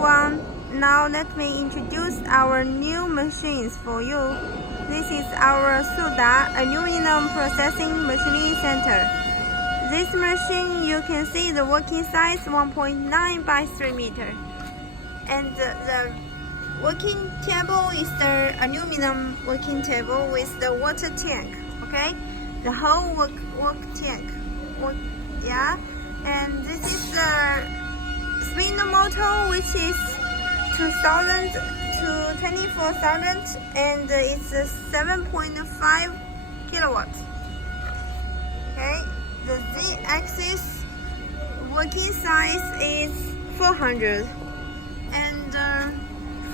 everyone. Now let me introduce our new machines for you. This is our SUDA Aluminum Processing Machining Center. This machine, you can see the working size 1.9 by 3 meter. And the working table is the aluminum working table with the water tank. Okay, the whole work tank. Yeah, and this is the spindle motor, which is 2000 to 24,000, and it's 7.5 kilowatts. Okay, the Z-axis working size is 400, and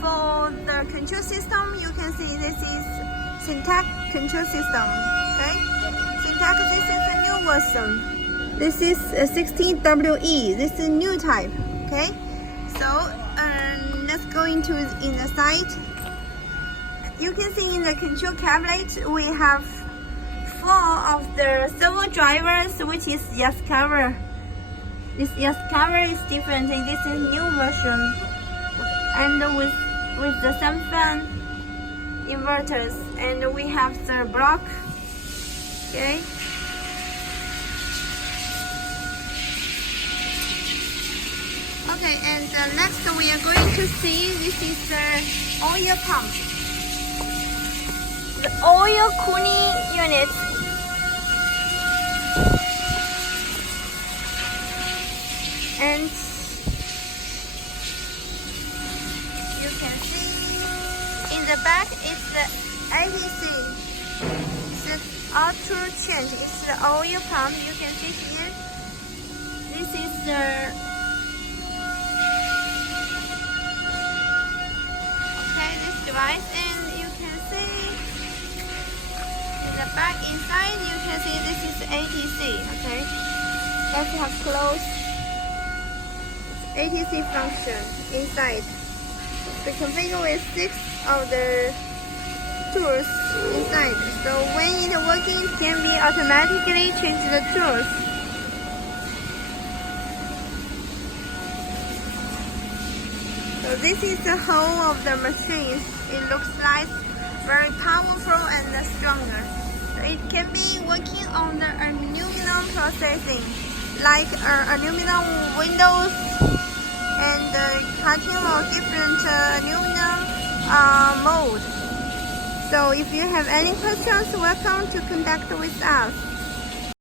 for the control system, you can see this is Snail control system. Okay, Snail, this is a new version. This is a 16WE. This is a new type. Okay, so let's go into the site. You can see in the control cabinet we have 4 of the servo drivers, which is Yaskawa. This Yaskawa is different. This is new version, and with the some fan inverters, and we have the block. Okay. Okay, and next we are going to see, this is the oil pump. The oil cooling unit. And you can see in the back it's the ATC. The auto change. It's the oil pump. You can see here. This is the device, and you can see in the back inside, you can see this is ATC. Okay, let's have close. ATC function inside. The configure with 6 of the tools inside, so when it's working, it can be automatically change the tools. So this is the whole of the machine. It looks like very powerful and stronger. So it can be working on the aluminum processing, like aluminum windows and cutting of different aluminum mold. So if you have any questions, welcome to contact with us.